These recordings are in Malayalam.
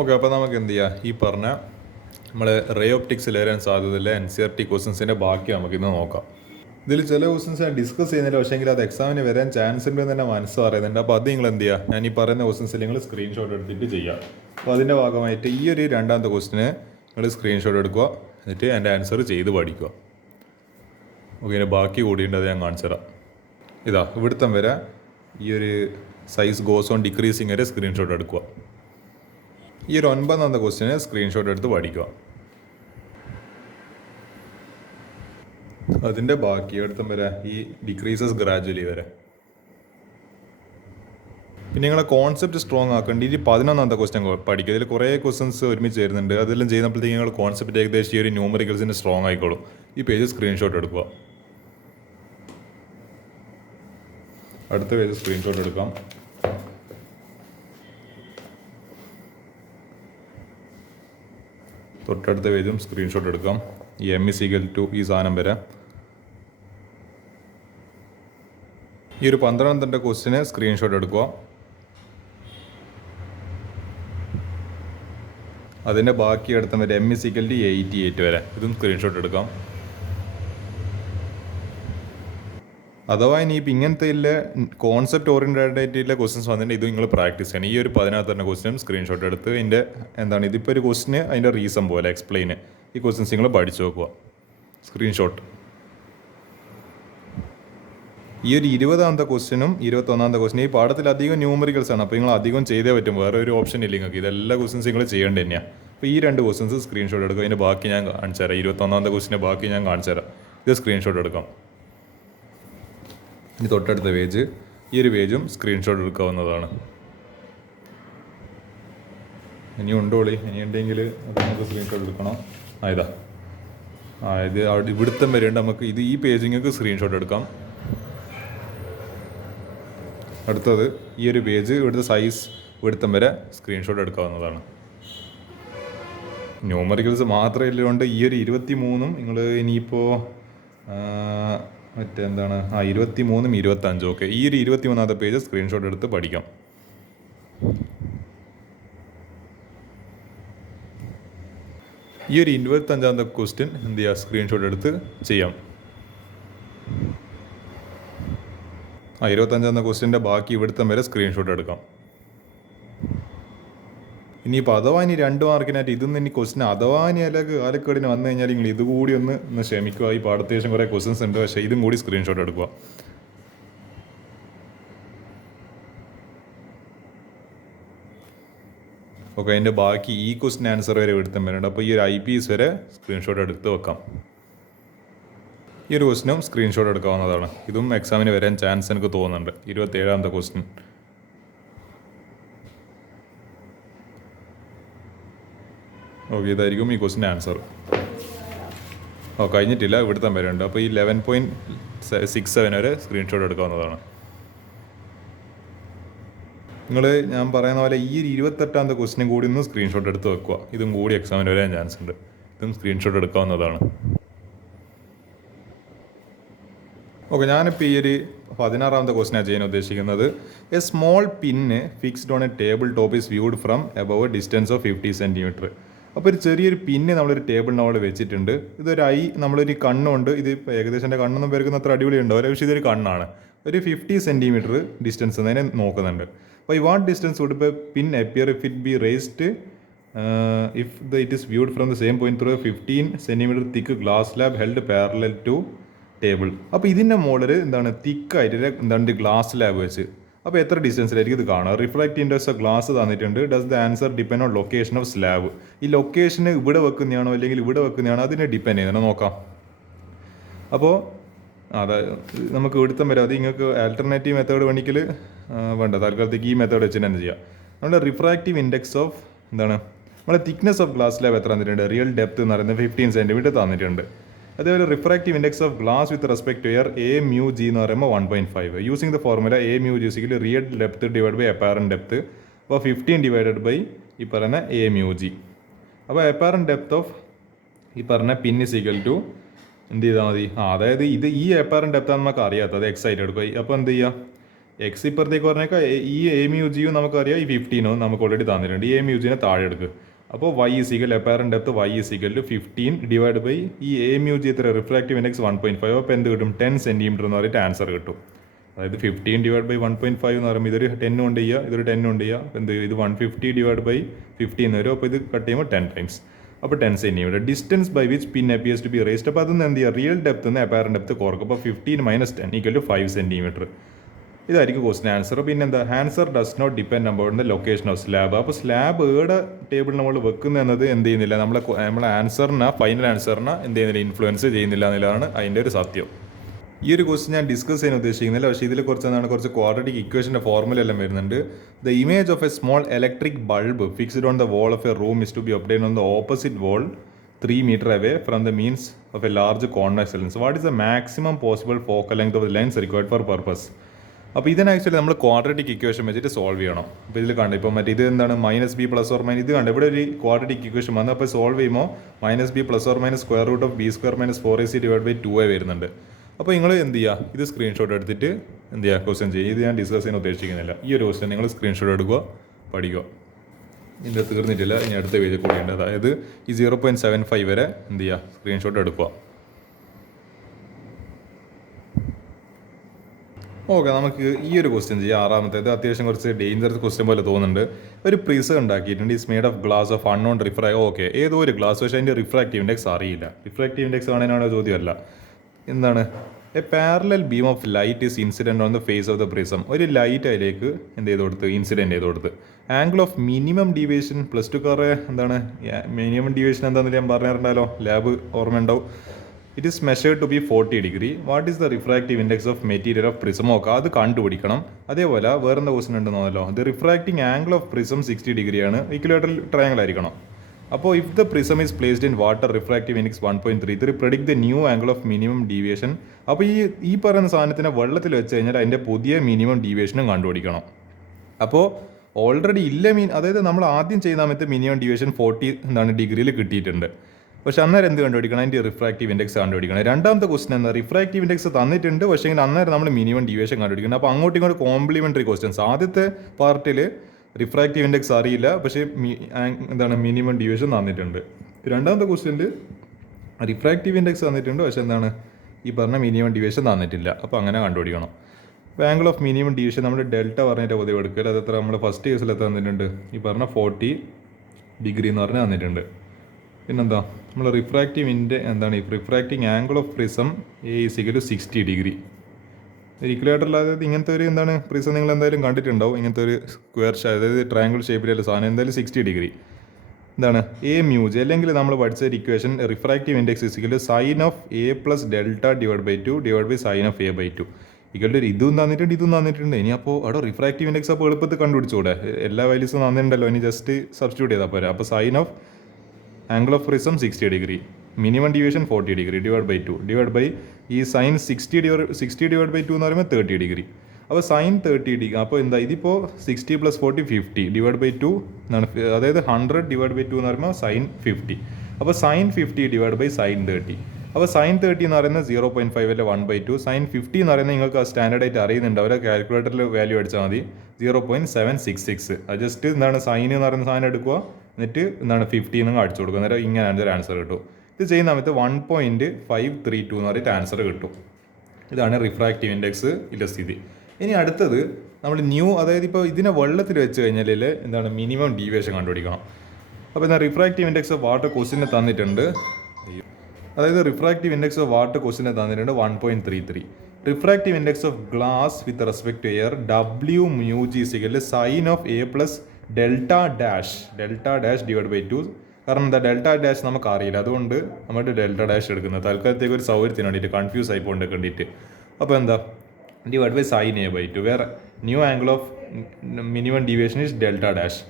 ഓക്കെ, അപ്പോൾ നമുക്ക് എന്ത് ചെയ്യാം, ഈ പറഞ്ഞ നമ്മൾ റേ ഒപ്റ്റിക്സിൽ വരാൻ സാധ്യതയില്ല NCERT ക്വസ്റ്റൻസിൻ്റെ ബാക്കി നമുക്കിന്ന് നോക്കാം. ഇതിൽ ചില ക്വസ്റ്റൻസ് ഞാൻ ഡിസ്കസ് ചെയ്യുന്നില്ല, പക്ഷേങ്കിൽ അത് എക്സാമിന് വരാൻ ചാൻസ് ഉണ്ടെന്ന് തന്നെ മനസ്സ് പറയുന്നുണ്ട്. അപ്പോൾ അത് നിങ്ങൾ എന്ത് ചെയ്യുക, ഞാൻ ഈ പറയുന്ന ക്വസ്റ്റൻസിൽ നിങ്ങൾ സ്ക്രീൻഷോട്ട് എടുത്തിട്ട് ചെയ്യുക. അപ്പോൾ അതിൻ്റെ ഭാഗമായിട്ട് ഈ ഒരു രണ്ടാമത്തെ ക്വസ്റ്റിന് നിങ്ങൾ സ്ക്രീൻഷോട്ട് എടുക്കുക, എന്നിട്ട് എൻ്റെ ആൻസർ ചെയ്ത് പഠിക്കുക. ഓക്കെ, ഇതിൻ്റെ ബാക്കി കൂടിയുണ്ട്, അത് ഞാൻ കാണിച്ചു തരാം. ഇതാ ഇവിടുത്തെ വരെ ഈ ഒരു സൈസ് ഗോസ് ഓൺ ഡിക്രീസിങ് വരെ സ്ക്രീൻഷോട്ട് എടുക്കുക. ഈ ഒരു 9ാമത്തെ ക്വസ്റ്റിന് സ്ക്രീൻഷോട്ട് എടുത്ത് പഠിക്കുക. അതിൻ്റെ ബാക്കി എടുത്തും വരെ ഈ ഡിക്രീസസ് ഗ്രാജുവലി വരെ. പിന്നെ നിങ്ങളെ കോൺസെപ്റ്റ് സ്ട്രോങ് ആക്കേണ്ടി ഈ 11ാമത്തെ ക്വസ്റ്റ്യൻ പഠിക്കുക. ഇതിൽ കുറേ ക്വസ്റ്റൻസ് ഒരുമിച്ച് വരുന്നുണ്ട്. അതെല്ലാം ചെയ്യുന്നപ്പോഴത്തേക്ക് നിങ്ങൾ കോൺസെപ്റ്റ് ഏകദേശം ഈ ഒരു ന്യൂമറിക്കൽസിന് സ്ട്രോങ് ആയിക്കോളും. ഈ പേജ് സ്ക്രീൻഷോട്ട് എടുക്കുക. അടുത്ത പേജ് സ്ക്രീൻഷോട്ട് എടുക്കാം. തൊട്ടടുത്ത പേജും സ്ക്രീൻഷോട്ട് എടുക്കാം. ഈ M=2 ഈ സാധനം വരെ. ഈ ഒരു 12ാമത്തെ ക്വസ്റ്റിന് സ്ക്രീൻഷോട്ട് എടുക്കുക. അതിൻ്റെ ബാക്കി എടുത്ത വരെ M=88 വരെ ഇതും സ്ക്രീൻഷോട്ട് എടുക്കാം. അഥവാ ഇനിയിപ്പോൾ ഇങ്ങനത്തെ ഇല്ല കോൺസെപ്റ്റ് ഓറിയൻറ്റഡ് ആയിട്ടുള്ള ക്വസ്റ്റൻസ് വന്നിട്ട് ഇത് നിങ്ങൾ പ്രാക്ടീസ് ചെയ്യണം. ഈ ഒരു 11ാമത്തെ ക്വസ്റ്റിനും സ്ക്രീൻഷോട്ട് എടുത്ത് ഇതിൻ്റെ എന്താണ് ഇതിപ്പോൾ ഒരു ക്വസ്റ്റിന് അതിൻ്റെ റീസൺ പോലെ എക്സ്പ്ലെയിൻ ഈ ക്വസ്റ്റൻസ് നിങ്ങൾ പഠിച്ചു നോക്കുക. സ്ക്രീൻഷോട്ട്. ഈ ഒരു 20ാമത്തെ ക്വസ്റ്റിനും 21ാമത്തെ ക്വസ്റ്റിനും ഈ പാഠത്തിൽ അധികം ന്യൂമറിക്കൽസ് ആണ്. അപ്പോൾ നിങ്ങൾ അധികം ചെയ്തേ പറ്റും, വേറെ ഒരു ഓപ്ഷൻ ഇല്ല നിങ്ങൾക്ക്. ഇതെല്ലാ ക്വസ്റ്റൻസ് നിങ്ങൾ ചെയ്യേണ്ടത് തന്നെയാണ്. അപ്പോൾ ഈ 2 ക്വസ്റ്റൻസ് സ്ക്രീൻഷോട്ട് എടുക്കുക. അതിൻ്റെ ബാക്കി ഞാൻ കാണിച്ചു തരാം. 21ാമത്തെ ക്വസ്റ്റിൻ്റെ ബാക്കി ഞാൻ കാണിച്ചു തരാം. ഇത് സ്ക്രീൻഷോട്ട് എടുക്കാം. ഇനി തൊട്ടടുത്ത പേജ്, ഈ ഒരു പേജും സ്ക്രീൻഷോട്ട് എടുക്കാവുന്നതാണ്. ഇനി ഉണ്ടോളി, ഇനി ഉണ്ടെങ്കിൽ അത് നമുക്ക് സ്ക്രീൻഷോട്ട് എടുക്കണം. ഇതാ ഇത് അവിടെ ഇവിടുത്തെ വരെയുണ്ട്. നമുക്ക് ഇത് ഈ പേജ് നിങ്ങൾക്ക് സ്ക്രീൻഷോട്ട് എടുക്കാം. അടുത്തത് ഈ ഒരു പേജ് ഇവിടുത്തെ സൈസ് ഇവിടുത്തെ വരെ സ്ക്രീൻഷോട്ട് എടുക്കാവുന്നതാണ്. ന്യൂമറിക്കൽസ് മാത്രമേ ഇല്ലുകൊണ്ട് ഈ ഒരു 23ഉം നിങ്ങൾ ഇനിയിപ്പോൾ മറ്റെന്താണ് 23ഉം 25ഉം ഓക്കെ. ഈ ഒരു 23ാമത്തെ പേജ് സ്ക്രീൻഷോട്ട് എടുത്ത് പഠിക്കാം. ഈ ഒരു 25ാമത്തെ ക്വസ്റ്റ്യൻ എന്ത് ചെയ്യുക, സ്ക്രീൻഷോട്ട് എടുത്ത് ചെയ്യാം. 25ാമത്തെ ക്വസ്റ്റ്യൻ്റെ ബാക്കി ഇവിടുത്തെ വരെ സ്ക്രീൻഷോട്ട് എടുക്കാം. ഇനിയിപ്പോൾ അഥവാ ഇനി 2 മാർക്കിനായിട്ട് ഇതൊന്നും ഇനി ക്വസ്റ്റ്യൻ അഥവാ ഇനി കാലക്കേടിന് വന്നു കഴിഞ്ഞാൽ നിങ്ങൾ ഇതുകൂടി ഒന്ന് ക്ഷമിക്കുക. ഈ പാഠത്തേശം കുറേ ക്വസ്റ്റ്യൻസ് ഉണ്ട്, പക്ഷേ ഇതും കൂടി സ്ക്രീൻഷോട്ട് എടുക്കുക. ഓക്കെ, അതിൻ്റെ ബാക്കി ഈ ക്വസ്റ്റ്യൻ ആൻസർ വരെ ഇവിടുത്തെ വരുന്നുണ്ട്. അപ്പോൾ ഈ ഒരു IPS വരെ സ്ക്രീൻഷോട്ട് എടുത്ത് വെക്കാം. ഈ ഒരു ക്വസ്റ്റ്യനും സ്ക്രീൻഷോട്ട് എടുക്കാവുന്നതാണ്. ഇതും എക്സാമിന് വരാൻ ചാൻസ് എനിക്ക് തോന്നുന്നുണ്ട്. 27ാമത്തെ ക്വസ്റ്റ്യൻ. ഓക്കെ, ഇതായിരിക്കും ഈ ക്വസ്റ്റിൻ്റെ ആൻസർ. കഴിഞ്ഞിട്ടില്ല, ഇവിടുത്തെ വരെയുണ്ട്. അപ്പോൾ ഈ 11.67 വരെ സ്ക്രീൻഷോട്ട് എടുക്കാവുന്നതാണ്. നിങ്ങൾ ഞാൻ പറയുന്ന പോലെ ഈ 28ാമത്തെ ക്വസ്റ്റിനും കൂടി ഒന്ന് സ്ക്രീൻഷോട്ട് എടുത്ത് വെക്കുക. ഇതും കൂടി എക്സാമിന് വരാൻ ചാൻസ് ഉണ്ട്. ഇതും സ്ക്രീൻഷോട്ട് എടുക്കാവുന്നതാണ്. ഓക്കെ, ഞാനിപ്പോൾ ഈ ഒരു 16ാമത്തെ ക്വസ്റ്റിനാണ് ചെയ്യാൻ ഉദ്ദേശിക്കുന്നത്. A small pin fixed on A table top is viewed from above A distance of 50 centimetre. അപ്പോൾ ഒരു ചെറിയൊരു പിന്ന് നമ്മളൊരു ടേബിളിന് അവിടെ വെച്ചിട്ടുണ്ട്. ഇതൊരു നമ്മളൊരു കണ്ണുണ്ട്. ഇത് ഇപ്പോൾ ഏകദേശം എൻ്റെ കണ്ണൊന്നും പേർക്കുന്ന അത്ര അടിപൊളി ഉണ്ടാവില്ല, പക്ഷേ ഇതൊരു കണ്ണാണ്. ഒരു 50 സെൻറ്റിമീറ്റർ ഡിസ്റ്റൻസ് എന്നതിനെ നോക്കുന്നുണ്ട്. അപ്പോൾ ഈ വാട്ട് ഡിസ്റ്റൻസ് വുഡ് ഇപ്പോൾ pin appear if it be raised if it is viewed from the same point through 15 centimetre thick glass slab held parallel to table. അപ്പോൾ ഇതിൻ്റെ മുകളിൽ എന്താണ് തിക്കായിട്ട് എന്താണ് ഗ്ലാസ് സ്ലാബ് വെച്ച്. അപ്പോൾ എത്ര ഡിസ്റ്റൻസിലായിരിക്കും ഇത് കാണുക? റിഫ്ലക്റ്റ് ഇൻഡെക്സ് ഓഫ് ഗ്ലാസ് തന്നിട്ടുണ്ട്. Does the answer depend on location of slab. ഈ ലൊക്കേഷന് ഇവിടെ വെക്കുന്നതാണോ അല്ലെങ്കിൽ ഇവിടെ വെക്കുന്നതാണോ അതിനെ ഡിപ്പെൻഡ് ചെയ്യുന്നത് നോക്കാം. അപ്പോൾ നമുക്ക് ഇവിടുത്തെ വരാം. അത് നിങ്ങൾക്ക് ആൾട്ടർനേറ്റീവ് മെത്തേഡ് വേണമെങ്കിൽ വേണ്ട, തൽക്കാലത്തേക്ക് ഈ മെത്തേഡ് വെച്ച് തന്നെ ചെയ്യാം. നമ്മുടെ റിഫ്രാക്റ്റീവ് ഇൻഡെക്സ് ഓഫ് എന്താണ് നമ്മുടെ തിക്നെസ് ഓഫ് ഗ്ലാസ് സ്ലാബ് എത്ര തന്നിട്ടുണ്ട്? റിയൽ ഡെപ്ത് എന്ന് പറയുന്നത് 15 സെൻറ്റിമീറ്റർ തന്നിട്ടുണ്ട്. അതേപോലെ refractive index of glass with respect to air AμG എന്ന് പറയുമ്പോൾ 1.5. Using the formula AμG real depth divide by apparent depth. അപ്പോൾ 15 ഡിവൈഡഡ് ബൈ ഈ പറയുന്ന AμG. അപ്പോൾ അപ്പാരൻറ്റ് ഡെപ്ത് ഓഫ് ഈ പറഞ്ഞ പിൻ ഇസ് ഈക്വൽ ടു എന്ത് ചെയ്താൽ മതി? അതായത് ഇത് ഈ അപ്പാരൻറ്റ് ഡെപ്താണ് നമുക്ക് അറിയാത്തത്, എക്സ് ആയിട്ട് എടുക്കുക. അപ്പോൾ എന്ത് ചെയ്യുക, എക്സ് ഇപ്പുറത്തേക്ക് പറഞ്ഞേക്കാം ഈ എം യു ജിയും നമുക്കറിയാം ഈ 15 നമുക്ക് ഓൾറെഡി തന്നിട്ടുണ്ട്. ഈ എം യു ജിനെ താഴെ എടുക്കുക. അപ്പോൾ y is equal apparent depth y is equal 15 divide by ഈ എം യു ജി എത്ര റിഫ്രാക്റ്റീവ് ഇൻഡെക്സ് 1.5. അപ്പോൾ എന്ത് കിട്ടും? 10 സെൻറ്റിമീറ്റർ എന്ന് പറഞ്ഞിട്ട് ആൻസർ കിട്ടും. അതായത് 15 ഡിവൈഡ് ബൈ 1.5 എന്ന് പറയുമ്പോൾ ഇതൊരു 10 കൊണ്ട് ചെയ്യുക, ഇതൊരു 10 കൊണ്ട് ചെയ്യുക, എന്ത് ഇത് 150 ഡിവൈഡ് ബൈ 15 എന്ന് വരും. അപ്പോൾ ഇത് കട്ട് ചെയ്യുമ്പോൾ 10 ടൈംസ്. അപ്പോൾ 10 centimetre. Distance by which pin appears to be raised. അപ്പോൾ അതൊന്ന് എന്ത് ചെയ്യുക? റിയൽ ഡെപ്ത് എന്ന് അപ്പാരന്റ് ഡെപ്ത് കുറക്കും. അപ്പോൾ 15 മൈനസ് 10 ഈക്വൽ ടു 5 സെൻറ്റിമീറ്റർ. ഇതായിരിക്കും ക്വസ്റ്റൻ ആൻസർ. പിന്നെന്താ? Answer does not depend about the location of slab. അപ്പോൾ സ്ലാബ് ഏടെ ടേബിൾ നമ്മൾ വെക്കുന്നത് എന്നത് എന്ത് ചെയ്യുന്നില്ല, നമ്മളെ ആൻസറിനെ ഫൈനൽ ആൻസറിനെ എന്ത് ചെയ്യുന്നില്ല, ഇൻഫ്ലുവൻസ് ചെയ്യുന്നില്ല എന്നുള്ളതാണ് അതിൻ്റെ ഒരു സത്യം. ഈ ഒരു ക്വസ്റ്റൻ ഞാൻ ഡിസ്കസ് ചെയ്യാൻ ഉദ്ദേശിക്കുന്നില്ല, പക്ഷേ ഇതിൽ കുറച്ച് ക്വാഡ്രാറ്റിക് ഇക്വേഷൻ്റെ ഫോർമുല എല്ലാം വരുന്നുണ്ട്. The image of a small electric bulb fixed on the wall of a room is to be obtained on the opposite wall 3 meter away from the means of a large convex lens. What is the maximum possible focal length of the lens required for purpose? അപ്പോൾ ഇതിന് ആക്ച്വലി നമ്മൾ ക്വാഡ്രാറ്റിക് ഇക്വേഷൻ വെച്ചിട്ട് സോൾവ് ചെയ്യണം. അപ്പോൾ ഇതിൽ കണ്ട് ഇപ്പോൾ മറ്റേ ഇത് എന്താണ് minus B plus or minus ഇത് കണ്ട് ഇവിടെ ഒരു ക്വാഡ്രാറ്റിക് ഇക്വേഷൻ വന്ന് അപ്പോൾ സോൾവ് ചെയ്യുമ്പോൾ minus B plus or minus square root of B square minus 4ac divide by 2a വരുന്നുണ്ട്. അപ്പോൾ നിങ്ങൾ എന്ത് ചെയ്യുക? ഇത് സ്ക്രീൻഷോട്ട് എടുത്തിട്ട് എന്ത് ചെയ്യുക? ക്വസ്റ്റ്യൻ ചെയ്യുക. ഇത് ഞാൻ ഡിസ്കസ് ചെയ്യാൻ ഉദ്ദേശിക്കുന്നില്ല. ഈ ഒരു ക്വസ്റ്റ്യൻ നിങ്ങൾ സ്ക്രീൻഷോട്ട് എടുക്കുക, പഠിക്കുക. ഇതിൻ്റെ തീർന്നിട്ടില്ല, ഇനി അടുത്ത പേജ് കൂടിയുണ്ട്. അതായത് ഈ 0.75 വരെ എന്ത് ചെയ്യുക? സ്ക്രീൻഷോട്ട് എടുക്കുക. ഓക്കെ, നമുക്ക് ഈ ഒരു ക്വസ്റ്റ്യൻ ചെയ്യാം. ആറാമത്തേത് അത്യാവശ്യം കുറച്ച് ഡേഞ്ചറസ് ക്വസ്റ്റ്യൻ പോലെ തോന്നുന്നുണ്ട്. ഒരു പ്രിസം ഉണ്ടാക്കിയിട്ടുണ്ട്. Is made of glass of unknown okay ഏതോ ഒരു ഗ്ലാസ്, പക്ഷേ അതിൻ്റെ റിഫ്രാക്റ്റീവ് ഇൻഡെക്സ് അറിയില്ല. റിഫ്രാക്റ്റീവ് ഇൻഡെക്സ് ആണെന്നാണോ ചോദ്യമല്ല. എന്താണ്? A parallel beam of light is incident on the face of the prism. ഒരു ലൈറ്റ് അതിലേക്ക് എന്ത് ചെയ്ത് കൊടുത്ത്? ഇൻസിഡൻറ്റ് ചെയ്ത് കൊടുത്ത്. Angle of minimum deviation plus two കാറെ എന്താണ് മിനിമം ഡീവിയേഷൻ എന്താണെന്ന് ഞാൻ പറഞ്ഞിട്ടുണ്ടല്ലോ, ലാബ് ഓർമ്മ ഉണ്ടാവും. It is measured to be 40 degree. What is the refractive index of material of prism? Okay അത് കണ്ടുപിടിക്കണം. അതേപോലെ വേറെന്താ ക്വസ്റ്റൻ ഉണ്ടെന്നല്ലോ, the refracting angle of prism 60 ഡിഗ്രിയാണ്. ഇക്വലേറ്ററൽ ട്രയാങ്കിൾ ആയിരിക്കണം. അപ്പോൾ if the prism is placed in water refractive index 1.33 predict the new angle of minimum deviation. അപ്പോൾ ഈ പറയുന്ന സാധനത്തിനെ വെള്ളത്തിൽ വെച്ച് കഴിഞ്ഞാൽ അതിൻ്റെ പുതിയ മിനിമം ഡീവിയേഷനും കണ്ടുപിടിക്കണം. അപ്പോൾ ഓൾറെഡി അതായത് നമ്മൾ ആദ്യം ചെയ്ത സമയത്ത് മിനിമം ഡീവിയേഷൻ 40 ഡിഗ്രിയിൽ കിട്ടിയിട്ടുണ്ട്. പക്ഷെ അന്നേരം എന്ത് കണ്ടുപിടിക്കണം? അതിൻ്റെ റിഫ്രാക്റ്റീവ് ഇൻഡെക്സ് കണ്ടുപിടിക്കണം. രണ്ടാമത്തെ ക്വസ്റ്റൻ എന്താ? റിഫ്രാക്റ്റീവ് ഇൻഡെക്സ് തന്നിട്ടുണ്ട്, പക്ഷേ അന്നേരം നമ്മൾ മിനിമം ഡീവിയേഷൻ കണ്ടുപിടിക്കണം. അപ്പോൾ അങ്ങോട്ടും ഇങ്ങോട്ട് കോംപ്ലിമെൻ്ററി ക്വസ്റ്റൻസ്. ആദ്യത്തെ പാർട്ടിൽ റിഫ്രാക്റ്റീവ് ഇൻഡെക്സ് അറിയില്ല, പക്ഷേ എന്താണ് മിനിമം ഡീവിയേഷൻ തന്നിട്ടുണ്ട്. രണ്ടാമത്തെ ക്വസ്റ്റ്യനിൽ റിഫ്രാക്റ്റീവ് ഇൻഡെക്സ് തന്നിട്ടുണ്ട്, പക്ഷേ എന്താണ് ഈ പറഞ്ഞ മിനിമം ഡീവിയേഷൻ തന്നിട്ടില്ല. അപ്പോൾ അങ്ങനെ കണ്ടുപിടിക്കണം. അപ്പോൾ ആംഗിൾ ഓഫ് മിനിമം ഡീവിയേഷൻ നമ്മൾ ഡെൽറ്റ പറഞ്ഞിട്ട് പൊതുവെ എടുക്കുക. അത് എത്ര നമ്മൾ ഫസ്റ്റ് കേസിൽ എത്ര തന്നിട്ടുണ്ട്? ഈ പറഞ്ഞ 40 ഡിഗ്രി എന്ന് പറഞ്ഞാൽ തന്നിട്ടുണ്ട്. പിന്നെന്താ നമ്മൾ എന്താണ് refracting angle of prism A is equal 60 degree. ഇക്വലേറ്ററിൽ ഇങ്ങനത്തെ ഒരു എന്താണ് പ്രിസം നിങ്ങൾ എന്തായാലും കണ്ടിട്ടുണ്ടാവും. ഇങ്ങനത്തെ ഒരു സ്ക്വയർ അതായത് ട്രയാങ്കിൾ ഷേപ്പിലുള്ള സാധനം എന്തായാലും 60 ഡിഗ്രി. എന്താണ് എ മ്യൂജ് അല്ലെങ്കിൽ നമ്മൾ പഠിച്ച ഒരു equation refractive index is equal sine of A plus delta divide by 2 divide by sine of A by 2 equal to ഇതും തന്നിട്ടുണ്ട്. ഇനി അപ്പോൾ അവിടെ റിഫ്രാക്റ്റീവ് ഇൻഡെക്സ് അപ്പോൾ എളുപ്പത്തിൽ കണ്ടുപിടിച്ചുകൂടെ? എല്ലാ വാല്യൂസും തന്നിട്ടുണ്ടല്ലോ, ഇനി ജസ്റ്റ് സബ്സ്റ്റിറ്റ്യൂട്ട് ചെയ്താൽ പോരാ. അപ്പോൾ sine of angle of prism 60 degree, minimum deviation 40 degree divide by 2 divide by ഈ സൈൻ 60 ഡിവൈഡ് ബൈ 2 എന്ന് പറയുമ്പോൾ 30 ഡിഗ്രി. അപ്പോൾ സൈൻ 30 ഡിഗ്രി. അപ്പോൾ എന്താ ഇതിപ്പോൾ 60 പ്ലസ് 40 50 ഡിവൈഡ് ബൈ 2 എന്നാണ്. അതായത് 100 ഡിവൈഡ് ബൈ 2 എന്ന് പറയുമ്പോൾ സൈൻ 50. അപ്പോൾ സൈൻ 50 ഡിവൈഡ് ബൈ സൈൻ 30. അപ്പോൾ സൈൻ 30 എന്ന് പറയുന്നത് 0.5 അല്ലെ 1/2. സൈൻ 50 എന്ന് പറയുന്നത് നിങ്ങൾക്ക് സ്റ്റാൻഡേർഡ് ആയിട്ട് അറിയുന്നുണ്ട്, അവരെ കാൽക്കുലേറ്ററിൽ വാല്യൂ അടിച്ചാൽ മതി 0.766. അത് ജസ്റ്റ് എന്താണ് സൈൻ എന്ന് പറയുന്ന സാധനം എടുക്കുക, എന്നിട്ട് എന്താണ് 50 നിങ്ങൾ അടിച്ചു കൊടുക്കുക, അന്നേരം ഇങ്ങനെയാണ് ഒരു ആൻസർ കിട്ടും. ഇത് ചെയ്യുന്ന സമയത്ത് 1.532 എന്ന് പറഞ്ഞിട്ട് ആൻസർ കിട്ടും. ഇതാണ് റിഫ്രാക്റ്റീവ് ഇൻഡെക്സ് ഇല്ല സ്ഥിതി. ഇനി അടുത്തത് നമ്മൾ അതായത് ഇപ്പോൾ ഇതിനെ വെള്ളത്തിൽ വെച്ച് കഴിഞ്ഞാൽ എന്താണ് മിനിമം ഡീവിയേഷൻ കണ്ടുപിടിക്കണം. അപ്പോൾ എന്താ റിഫ്രാക്റ്റീവ് ഇൻഡെക്സ് ഓഫ് വാട്ടർ ക്വസ്റ്റിനെ തന്നിട്ടുണ്ട്. അതായത് റിഫ്രാക്റ്റീവ് ഇൻഡെക്സ് ഓഫ് വാട്ടർ ക്വസ്റ്റിനെ തന്നിട്ടുണ്ട് 1.33. Refractive index of glass with respect to air W mu G = sine of A plus delta dash divide by 2. കാരണം എന്താ ഡെൽറ്റ ഡാഷ് നമുക്ക് അറിയില്ല, അതുകൊണ്ട് നമ്മൾ ഡെൽറ്റ ഡാഷ് എടുക്കുന്നത് തൽക്കാലത്തേക്ക് ഒരു സൗകര്യത്തിന് വേണ്ടിയിട്ട്, കൺഫ്യൂസ് ആയി പോകേണ്ട വേണ്ടിയിട്ട്. അപ്പോൾ എന്താ divide by sine A by 2. വേറെ new angle of minimum deviation is delta dash.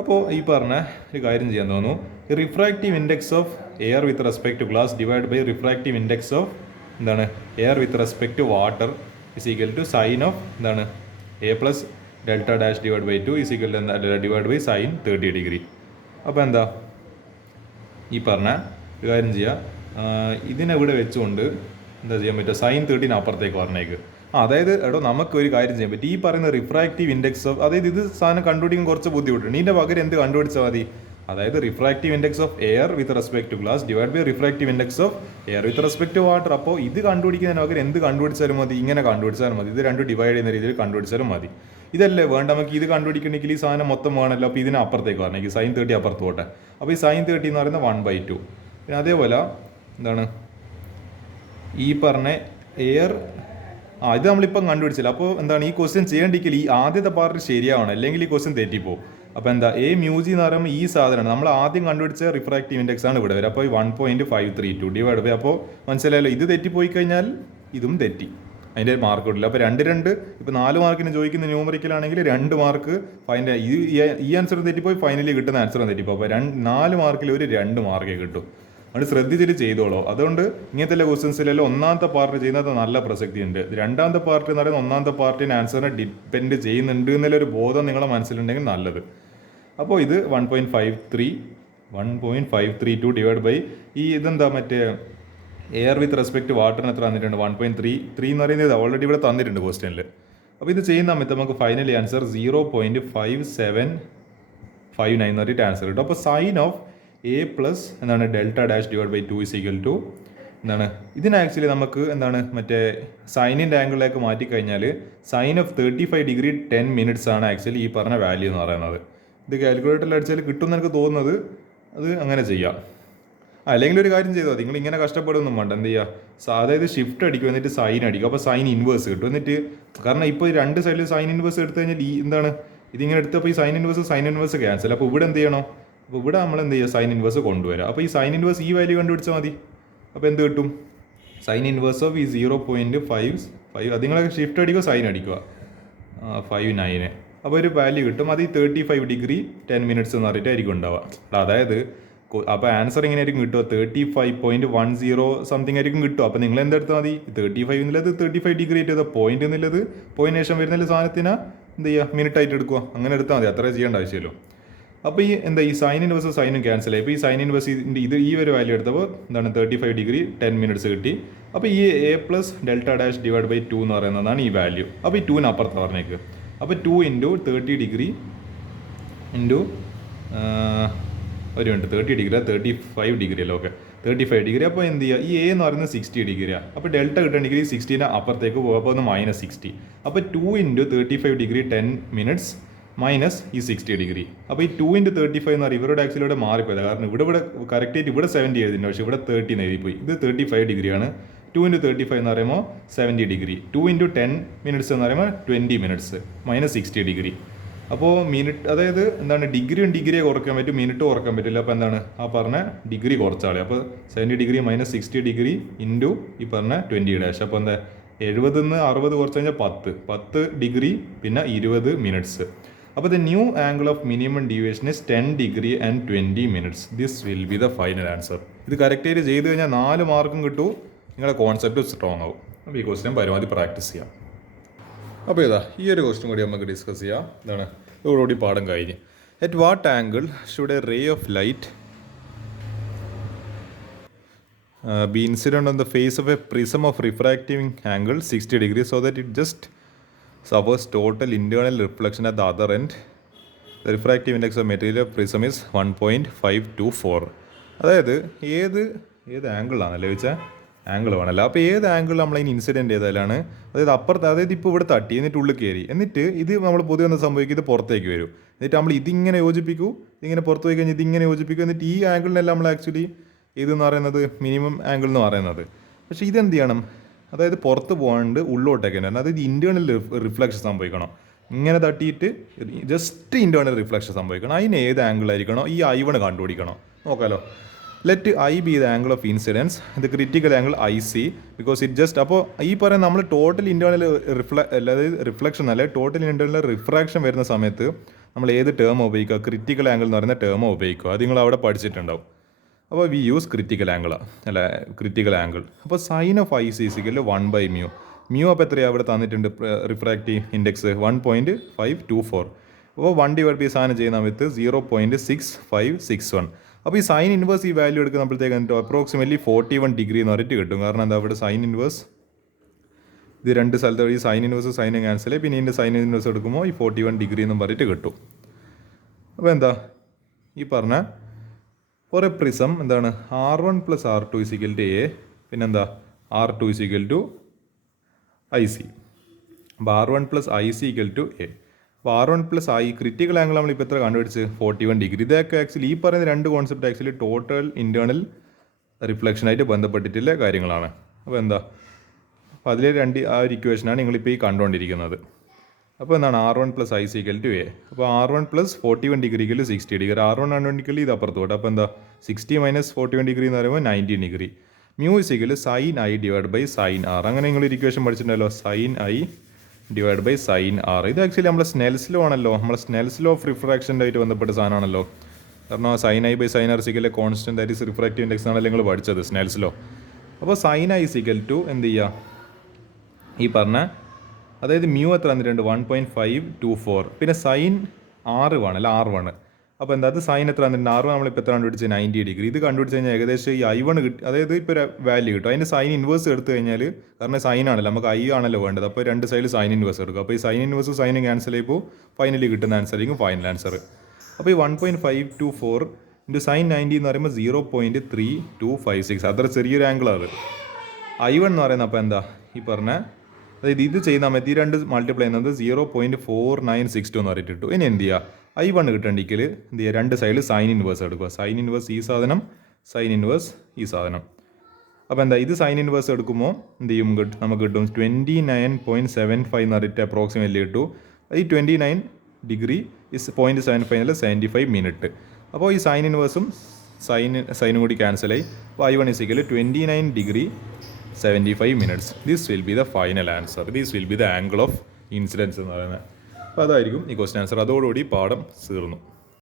അപ്പോൾ ഈ പറഞ്ഞ ഒരു കാര്യം ചെയ്യാൻ തോന്നുന്നു, refractive index of air with respect to glass divide by refractive index of എന്താണ് air with respect to water is equal to sine of എന്താണ് A plus delta dash divide by 2 is equal to divide by sine 30 degree. അപ്പോൾ എന്താ ഈ പറഞ്ഞ ഒരു കാര്യം ചെയ്യുക, ഇതിനെ ഇവിടെ വെച്ചുകൊണ്ട് എന്താ ചെയ്യാൻ പറ്റുക, സൈൻ 30 അപ്പുറത്തേക്ക് പറഞ്ഞേക്ക്. അതായത് എടോ നമുക്ക് ഒരു കാര്യം ചെയ്യാൻ പറ്റും. ഈ പറയുന്ന റിഫ്രാക്റ്റീവ് ഇൻഡെക്സ് ഓഫ്, അതായത് ഇത് സാധനം കണ്ടുപിടിക്കാൻ കുറച്ച് ബുദ്ധിമുട്ടുണ്ട്. ഇതിന്റെ പകരം എന്ത് കണ്ടുപിടിച്ചാൽ മതി? അതായത് refractive index of air with respect to glass divide by refractive index of air with respect to water. അപ്പോൾ ഇത് കണ്ടുപിടിക്കുന്നതിന് പകരം എന്ത് കണ്ടുപിടിച്ചാലും മതി? ഇങ്ങനെ കണ്ടുപിടിച്ചാലും മതി. ഇത് രണ്ടും ഡിവൈഡ് ചെയ്യുന്ന രീതിയിൽ കണ്ടുപിടിച്ചാലും മതി. ഇതല്ലേ വേണ്ട നമുക്ക്? ഇത് കണ്ടുപിടിക്കണമെങ്കിൽ ഈ സാധനം മൊത്തം വേണമല്ലോ. അപ്പോൾ ഇതിന് അപ്പുറത്തേക്ക് പറഞ്ഞേക്ക് sin 30 അപ്പുറത്ത് പോട്ടെ. അപ്പോൾ ഈ sin 30 എന്ന് പറയുന്നത് 1/2. പിന്നെ അതേപോലെ എന്താണ് ഈ പറഞ്ഞ എയർ, ഇത് നമ്മളിപ്പം കണ്ടുപിടിച്ചില്ല. അപ്പോൾ എന്താണ് ഈ ക്വസ്റ്റ്യൻ ചെയ്യേണ്ടിക്കൽ ഈ ആദ്യത്തെ പാർട്ട് ശരിയാവണം, അല്ലെങ്കിൽ ഈ ക്വസ്റ്റ്യൻ തെറ്റിപ്പോവും. അപ്പോൾ എന്താ μg എന്ന് പറയുമ്പോൾ ഈ സാധനമാണ് നമ്മൾ ആദ്യം കണ്ടുപിടിച്ച റിഫ്രാക്റ്റീവ് ഇൻഡെക്സ് ആണ് ഇവിടെ വരും. അപ്പോൾ 1.532 ഡിവൈഡ് ബൈ, അപ്പോൾ മനസ്സിലായല്ലോ ഇത് തെറ്റിപ്പോയി കഴിഞ്ഞാൽ ഇതും തെറ്റി, അതിൻ്റെ മാർക്ക് കിട്ടില്ല. അപ്പോൾ 2 ഇപ്പോൾ 4 മാർക്കിന് ചോദിക്കുന്ന ന്യൂമറിക്കലാണെങ്കിൽ 2 മാർക്ക് ഫൈനൽ, ഈ ആൻസർ തെറ്റിപ്പോയി ഫൈനലി കിട്ടുന്ന ആൻസറും തെറ്റിപ്പോയി. അപ്പോൾ 4 മാർക്കിൽ ഒരു 2 മാർക്കേ കിട്ടും. അത് ശ്രദ്ധിച്ചിട്ട് ചെയ്തോളൂ. അതുകൊണ്ട് ഇങ്ങനത്തെ ക്വസ്റ്റ്യൻസിലെല്ലാം ഒന്നാമത്തെ പാർട്ട് ചെയ്യുന്നത് നല്ല പ്രസക്തി ഉണ്ട്. രണ്ടാമത്തെ പാർട്ട് എന്ന് പറയുന്നത് ഒന്നാമത്തെ പാർട്ടിന് ആൻസറിനെ ഡിപ്പെൻഡ് ചെയ്യുന്നുണ്ട് എന്നുള്ളൊരു ബോധം നിങ്ങളെ മനസ്സിലുണ്ടെങ്കിൽ നല്ലത്. അപ്പോൾ ഇത് 1.532 ഡിവൈഡ് ബൈ ഈ ഇതെന്താ മറ്റേ എയർ വിത്ത് റെസ്പെക്ട് വാട്ടറിന് എത്ര തന്നിട്ടുണ്ട്? 1.33 എന്ന് പറയുന്നത് ഓൾറെഡി ഇവിടെ തന്നിട്ടുണ്ട് ക്വസ്റ്റ്യനിൽ. അപ്പോൾ ഇത് ചെയ്യുന്ന സമയത്ത് നമുക്ക് ഫൈനലി ആൻസർ 0.5759 എന്ന് പറഞ്ഞിട്ട് ആൻസർ കിട്ടും. അപ്പോൾ സൈൻ ഓഫ് എ പ്ലസ് എന്താണ് delta dash divide by 2 is equal to എന്താണ് ഇതിന് ആക്ച്വലി നമുക്ക് എന്താണ് മറ്റേ സൈനിൻ്റെ ആംഗിളിലേക്ക് മാറ്റിക്കഴിഞ്ഞാൽ സൈൻ ഓഫ് 35 ഡിഗ്രി 10 മിനിറ്റ്സ് ആണ് ആക്ച്വലി ഈ പറഞ്ഞ വാല്യൂ എന്ന് പറയുന്നത്. ഇത് കാൽക്കുലേറ്ററിൽ അടിച്ചാൽ കിട്ടുമെന്ന് എനിക്ക് തോന്നുന്നത്. അത് അങ്ങനെ ചെയ്യാം. അല്ലെങ്കിൽ ഒരു കാര്യം ചെയ്താൽ നിങ്ങൾ ഇങ്ങനെ കഷ്ടപ്പെടുമൊന്നും വേണ്ട. എന്ത് ചെയ്യുക, അതായത് ഷിഫ്റ്റ് അടിക്കും, എന്നിട്ട് സൈൻ അടിക്കും. അപ്പോൾ സൈൻ ഇൻവേഴ്സ് കിട്ടും. എന്നിട്ട് കാരണം ഇപ്പോൾ 2 സൈഡിൽ സൈൻ ഇൻവേഴ്സ് എടുത്തു കഴിഞ്ഞാൽ ഈ എന്താണ് ഇതിങ്ങനെ എടുത്തപ്പോൾ ഈ സൈൻ ഇൻവേഴ്സ് ക്യാൻസൽ. അപ്പോൾ ഇവിടെ എന്ത് ചെയ്യണം? അപ്പോൾ ഇവിടെ നമ്മൾ എന്ത് ചെയ്യുക, സൈൻ ഇൻവേഴ്സ് കൊണ്ടുവരാം. അപ്പോൾ ഈ സൈൻ ഇൻവേഴ്സ് ഈ വാല്യൂ കണ്ടുപിടിച്ചാൽ മതി. അപ്പോൾ എന്ത് കിട്ടും? സൈൻ ഇൻവേഴ്സ് ഓഫ് ഈ 0.55, അത് നിങ്ങളെ ഷിഫ്റ്റ് അടിക്കുക, സൈൻ അടിക്കുക 59. അപ്പോൾ ഒരു വാല്യൂ കിട്ടും. അത് ഈ 35 ഡിഗ്രി 10 മിനിറ്റ്സ് എന്ന് പറഞ്ഞിട്ടായിരിക്കും ഉണ്ടാവുക. അതായത് അപ്പോൾ ആൻസർ ഇങ്ങനെ ആയിരിക്കും കിട്ടുക, 35.10 സംതിങ് ആയിരിക്കും കിട്ടുക. അപ്പോൾ നിങ്ങൾ എന്തെടുത്താൽ മതി? 35 എന്നുള്ളത് 35 ഡിഗ്രി ആയിട്ട് പോയിന്റ് എന്നുള്ളത് പോയിന്റ് ശേഷം വരുന്ന സാധനത്തിന് എന്ത് ചെയ്യുക, മിനിറ്റ് ആയിട്ട് എടുക്കുക. അങ്ങനെ എടുത്താൽ മതി, അത്രേ ചെയ്യേണ്ട ആവശ്യമല്ലോ. അപ്പോൾ ഈ എന്താ ഈ സൈൻ ഇൻവേഴ്സ് സൈനും ക്യാൻസൽ ആയി. ഇപ്പോൾ ഈ സൈൻ ഇൻവേഴ്സ് ഇത് ഈ ഒരു വാല്യൂ എടുത്തപ്പോൾ എന്താണ് 35 ഡിഗ്രി 10 മിനിറ്റ്സ് കിട്ടി. അപ്പോൾ ഈ A plus delta dash divide by 2 എന്ന് പറയുന്നതാണ് ഈ വാല്യൂ. അപ്പോൾ ഈ 2 അപ്പുറത്ത് പറഞ്ഞേക്ക്. അപ്പോൾ 2 × 30 ഡിഗ്രി ഇൻറ്റു ഒരു മിനിറ്റ് 30 ഡിഗ്രി 35 ഡിഗ്രി അല്ലേ? Okay 35 degree. അപ്പോൾ എന്ത് ചെയ്യുക, ഈ എ എന്ന് പറയുന്നത് 60 ഡിഗ്രിയാണ്. അപ്പോൾ ഡെൽറ്റ കിട്ടണമെങ്കിൽ 60ന് അപ്പുറത്തേക്ക് പോകും. അപ്പോൾ ഒന്ന് -60. അപ്പോൾ 2 × 35 ഡിഗ്രി 10 മിനിറ്റ്സ് മൈനസ് ഈ 60 ഡിഗ്രി. അപ്പോൾ ഈ 2 × 35 എന്ന് പറയുന്നത് ഇവരുടെ ആക്ച്വലി ഇവിടെ മാറിപ്പോയത്. കാരണം ഇവിടെ കറക്റ്റ് ആയിട്ട് ഇവിടെ 70 എഴുതിയിട്ടുണ്ട്, പക്ഷേ ഇവിടെ 30 എഴുതിപ്പോയി. ഇത് 35 ഡിഗ്രിയാണ്. 2 × 35 എന്ന് പറയുമ്പോൾ 70 ഡിഗ്രി. 2 × 10 മിനിറ്റ്സ് എന്ന് പറയുമ്പോൾ 20 മിനിറ്റ്സ് -60 ഡിഗ്രി. അപ്പോൾ മിനിറ്റ്, അതായത് എന്താണ് ഡിഗ്രിയെ കുറയ്ക്കാൻ പറ്റും, മിനിറ്റ് കുറയ്ക്കാൻ പറ്റില്ല. അപ്പോൾ എന്താണ് ആ പറഞ്ഞ ഡിഗ്രി കുറച്ചാളെ. അപ്പോൾ 70 ഡിഗ്രി -60 ഡിഗ്രി ഇൻറ്റു ഈ പറഞ്ഞ 20 ഡാഷ്. അപ്പോൾ എന്താ 70 നിന്ന് 60 കുറച്ച് കഴിഞ്ഞാൽ 10 ഡിഗ്രി പിന്നെ 20 മിനിറ്റ്സ്. അപ്പോൾ the new angle of minimum deviation is 10 degree and 20 minutes. This will be the final answer. ഇത് കറക്റ്റായിട്ട് ചെയ്ത് കഴിഞ്ഞാൽ 4 മാർക്കും കിട്ടും, നിങ്ങളുടെ കോൺസെപ്റ്റ് സ്ട്രോങ് ആവും. അപ്പോൾ ഈ ക്വസ്റ്റ്യൻ പരമാവധി പ്രാക്ടീസ് ചെയ്യാം. അപ്പോൾ ഇതാ ഈ ഒരു ക്വസ്റ്റ്യൻ കൂടി നമുക്ക് ഡിസ്കസ് ചെയ്യാം. ഇതാണ് ഇതോടുകൂടി പാഠം കഴിഞ്ഞ്. At what angle should a ray of light be incident on the face of a prism of refracting angle 60 degrees so that it just suffers total internal reflection at the other end. The refractive index of material of prism is 1.524. അതായത് ഏത് ആംഗിളാണല്ലേ ചോദിച്ചാൽ ആംഗിൾ വേണമല്ലോ. അപ്പോൾ ഏത് ആംഗിൾ നമ്മളതിന് ഇൻസിഡൻറ്റ് ചെയ്താലാണ്, അതായത് അപ്പുറത്ത്, അതായത് ഇപ്പോൾ ഇവിടെ തട്ടി എന്നിട്ട് ഉള്ളിൽ കയറി, എന്നിട്ട് ഇത് നമ്മൾ പൊതുവെ ഒന്ന് സംഭവിക്കും, ഇത് പുറത്തേക്ക് വരും. എന്നിട്ട് നമ്മൾ ഇതിങ്ങനെ യോജിപ്പിക്കൂ, ഇതിങ്ങനെ പുറത്ത് പോയി കഴിഞ്ഞാൽ ഇതിങ്ങനെ യോജിപ്പിക്കും. എന്നിട്ട് ഈ ആംഗിളിനെല്ലാം നമ്മൾ ആക്ച്വലി ഇതെന്ന് പറയുന്നത് മിനിമം ആംഗിൾ എന്ന് പറയുന്നത്. പക്ഷേ ഇതെന്ത് ചെയ്യണം, അതായത് പുറത്ത് പോകാണ്ട് ഉള്ളോട്ടേക്ക് തന്നെ, അതായത് ഇൻറ്റേർണൽ റിഫ്ലക്ഷൻ സംഭവിക്കണം. ഇങ്ങനെ തട്ടിയിട്ട് ജസ്റ്റ് ഇൻറ്റേർണൽ റിഫ്ലക്ഷൻ സംഭവിക്കണം. അതിന് ഏത് ആംഗിൾ ആയിരിക്കണോ ഈ I1 കണ്ടുപിടിക്കണം. നോക്കാമല്ലോ. Let I be the angle of incidence, the critical angle IC because it just. അപ്പോൾ ഈ പറയുന്ന നമ്മൾ ടോട്ടൽ ഇൻറ്റേർണൽ അതായത് റിഫ്ലക്ഷൻ അല്ലെ ടോട്ടൽ ഇൻറ്റേർണൽ റിഫ്രാക്ഷൻ വരുന്ന സമയത്ത് നമ്മൾ ഏത് ടേം ഉപയോഗിക്കുക, ക്രിറ്റിക്കൽ ആംഗിൾ എന്ന് പറയുന്ന ടേം ഉപയോഗിക്കുക. അത് നിങ്ങൾ അവിടെ പഠിച്ചിട്ടുണ്ടാവും. അപ്പോൾ വി യൂസ് ക്രിറ്റിക്കൽ ആംഗിൾ അല്ല ക്രിറ്റിക്കൽ ആംഗിൾ. അപ്പോൾ സൈൻ ഓഫ് IC = 1/μ. അപ്പോൾ എത്രയാണ് ഇവിടെ തന്നിട്ടുണ്ട് റിഫ്രാക്റ്റീവ് ഇൻഡെക്സ് 1.524. അപ്പോൾ 1 / സാധനം ചെയ്യുന്ന സമയത്ത് 0.6561. അപ്പോൾ ഈ സൈൻ ഇൻവേഴ്സ് ഈ വാല്യൂ എടുക്കുമ്പോഴത്തേക്ക് അപ്രോക്സിമേറ്റ്ലി 41 ഡിഗ്രി എന്ന് പറഞ്ഞിട്ട് കിട്ടും. കാരണം എന്താ ഇവിടെ സൈൻ ഇൻവേഴ്സ് ഇത് രണ്ട് സ്ഥലത്ത് ഈ സൈൻ ഇൻവേഴ്സ് സൈൻ ക്യാൻസൽ ചെയ്യും, പിന്നെ ഇതിൻ്റെ സൈൻ ഇൻവേഴ്സ് എടുക്കുമ്പോൾ ഈ 41 ഡിഗ്രി എന്നും പറഞ്ഞിട്ട് കിട്ടും. അപ്പോൾ എന്താ ഈ പറഞ്ഞ ഫോർ എ പ്രിസം എന്താണ് R1 + R2 = A, പിന്നെന്താ R2 = IC. അപ്പോൾ R1 + IC = A. അപ്പോൾ R1 + I ക്രിറ്റിക്കൽ ആംഗിൾ നമ്മളിപ്പോൾ എത്ര കണ്ടുപിടിച്ച് 41 ഡിഗ്രി. ഇതൊക്കെ ആക്ച്വലി ഈ പറയുന്ന രണ്ട് കോൺസെപ്റ്റ് ആക്ച്വലി ടോട്ടൽ ഇൻറ്റേർണൽ റിഫ്ലക്ഷനായിട്ട് ബന്ധപ്പെട്ടിട്ടുള്ള കാര്യങ്ങളാണ്. അപ്പോൾ എന്താ അപ്പോൾ അതിലെ ആ ഒരു ഇക്വേഷനാണ് നിങ്ങളിപ്പോൾ ഈ കണ്ടുകൊണ്ടിരിക്കുന്നത്. അപ്പോൾ എന്താണ് R1 + IC = A. അപ്പോൾ R1 + 41 ഡിഗ്രി = 60 ഡിഗ്രി. R1 കണ്ടുപിടിക്കൽ ഇത് അപ്പുറത്ത് പോട്ടെ. അപ്പോൾ എന്താ 60 - 41 ഡിഗ്രി എന്ന് പറയുമ്പോൾ 90 degree. μ = sin I / sin R. അങ്ങനെ നിങ്ങൾ ഇക്വേഷൻ പഠിച്ചിട്ടുണ്ടല്ലോ, sin I / sin R. ഇത് ആക്ച്വലി നമ്മുടെ സ്നെൽസ് ലോ ആണല്ലോ, നമ്മുടെ സ്നെൽസ് ലോ ഓഫ് റിഫ്രാക്ഷൻ്റെ ആയിട്ട് ബന്ധപ്പെട്ട സാധനമാണല്ലോ. കാരണം sin I / sin R = constant that is refractive index ആണല്ലോ നിങ്ങൾ പഠിച്ചത് സ്നെൽസ് ലോ. അപ്പോൾ sin I = എന്ത് ചെയ്യുക, ഈ പറഞ്ഞ അതായത് μ എത്ര വന്നിട്ടുണ്ട് 1.524, പിന്നെ സൈൻ R1 അല്ല R1. അപ്പോൾ എന്താ അത് സൈൻ എത്ര വന്നിട്ടുണ്ട് R1 നമ്മളിപ്പോൾ എത്ര കണ്ടുപിടിച്ച് 90 ഡിഗ്രി. ഇത് കണ്ടുപിടിച്ച് കഴിഞ്ഞാൽ ഏകദേശം ഈ I1 കിട്ടി, അതായത് ഇപ്പോൾ ഒരു വാല്യൂ കിട്ടും. അതിൻ്റെ സൈൻ ഇൻവേഴ്സ് എടുത്തു കഴിഞ്ഞാൽ, കാരണം സൈൻ ആണല്ലോ നമുക്ക് I ആണല്ലോ വേണ്ടത്, അപ്പോൾ രണ്ട് സൈഡിൽ സൈൻ ഇൻവേഴ്സ് എടുക്കും. അപ്പോൾ ഈ സൈൻ ഇൻവേഴ്സ് സൈനും ക്യാൻസൽ ചെയ്യുമ്പോൾ ഫൈനലി കിട്ടുന്ന ആൻസർ ആയിരിക്കും ഫൈനൽ ആൻസർ. അപ്പോൾ ഈ 1.524 × sin 90 എന്ന് പറയുമ്പോൾ 0.3256, അത്ര ചെറിയൊരു ആംഗിളാണ്. I1 എന്ന് പറയുന്നത് അപ്പോൾ എന്താ ഈ പറഞ്ഞ, അതായത് ഇത് ചെയ്യുന്ന സമയത്ത് ഈ രണ്ട് മൾട്ടിപ്ലൈ ചെയ്യുന്നത് 0.4962 എന്ന് പറഞ്ഞിട്ടു. ഇനി എന്ത് ചെയ്യുക, I1 കിട്ടണമെങ്കിൽ എന്ത് ചെയ്യുക, രണ്ട് സൈഡിൽ സൈൻ ഇൻവേഴ്സ് എടുക്കുക. സൈൻ ഇൻവേഴ്സ് ഈ സാധനം, സൈൻ ഇൻവേഴ്സ് ഈ സാധനം. അപ്പോൾ എന്താ ഇത് സൈൻ ഇൻവേഴ്സ് എടുക്കുമ്പോൾ എന്ത് ചെയ്യും, നമുക്ക് കിട്ടും 29.75 എന്ന് പറഞ്ഞിട്ട് അപ്രോക്സിമേറ്റ്ലി കിട്ടും. ഈ 29 ഡിഗ്രി ഇസ് 0.75 അല്ല 75 മിനിറ്റ്. അപ്പോൾ ഈ സൈൻ ഇൻവേഴ്സും സൈനും കൂടി ക്യാൻസലായി. അപ്പോൾ I1 = 29 degree 75 minutes. This will be the final answer. This will be the angle of incidence എന്ന് പറയുന്നത്. അപ്പോൾ അതായിരിക്കും ഈ ക്വസ്റ്റ്യൻ ആൻസർ. അതോടുകൂടി പാഠം തീർന്നു.